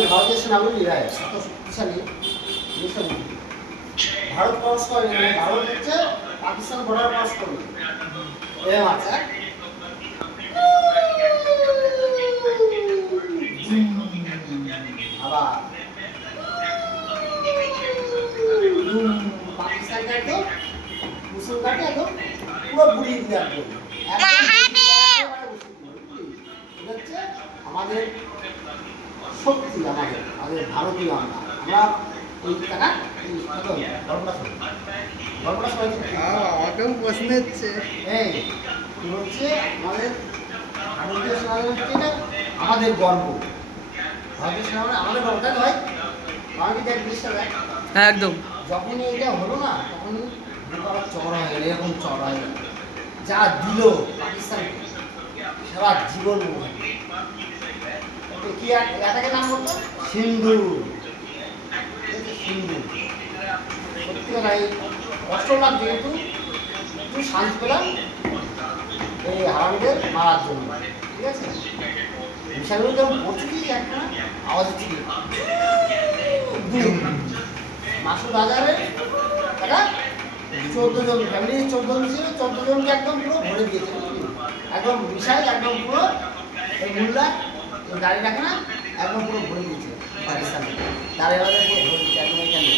আমাদের ভারতীয় সেনাবাহিনীরা এত শক্তিশালী জিনিসটা বুঝি। ভারত ক্রস করে ভারত হচ্ছে পাকিস্তান বর্ডার ক্রস করবে এরকম আছে। আবার পাকিস্তান কাটে মুসলিম কাটে একদম পুরো বুড়িয়ে দিয়ে একদম হচ্ছে আমাদের শক্তি, আমাদের ভারতীয় আমরা এই টাকা আমাকেও প্রশ্ন হচ্ছে এই হচ্ছে আমাদের ভারতীয় সেনাবাহিনী হচ্ছে এটা আমাদের গর্ব। ভারতীয় সেনাবাহিনী আমাদের গর্ব, তাই নয়? আমি দেখ জিনিসটা দেখ একদম যখনই এটা হলো না তখনই বুকারা চড়া হয়ে গেল, এরকম চড়া হয়ে গেল। যা দিল পাকিস্তান সারা জীবন মনে কি এটাকে নাম বলতো সিন্ধু। সিন্ধু সত্যি কথা এই কষ্ট লাগছে কিন্তু একটু শান্তি পেলাম এই হারামিদের মারার জন্য। ঠিক আছে, বিষয়গুলো যেমন পড়ছি কি একটা আওয়াজ হচ্ছে মাসুদ বাজারে একটা 14 জন ফ্যামিলি, 14 জন ছিল, 14 জনকে একদম পুরো ভরে দিয়েছে, একদম মিসাইল একদম পুরো এই মোল্লা গাড়ি রাখে না একদম পুরো ভরে দিয়েছে পাকিস্তানে, তার এবারে পুরো ভরে দিয়েছে একদম এখানে।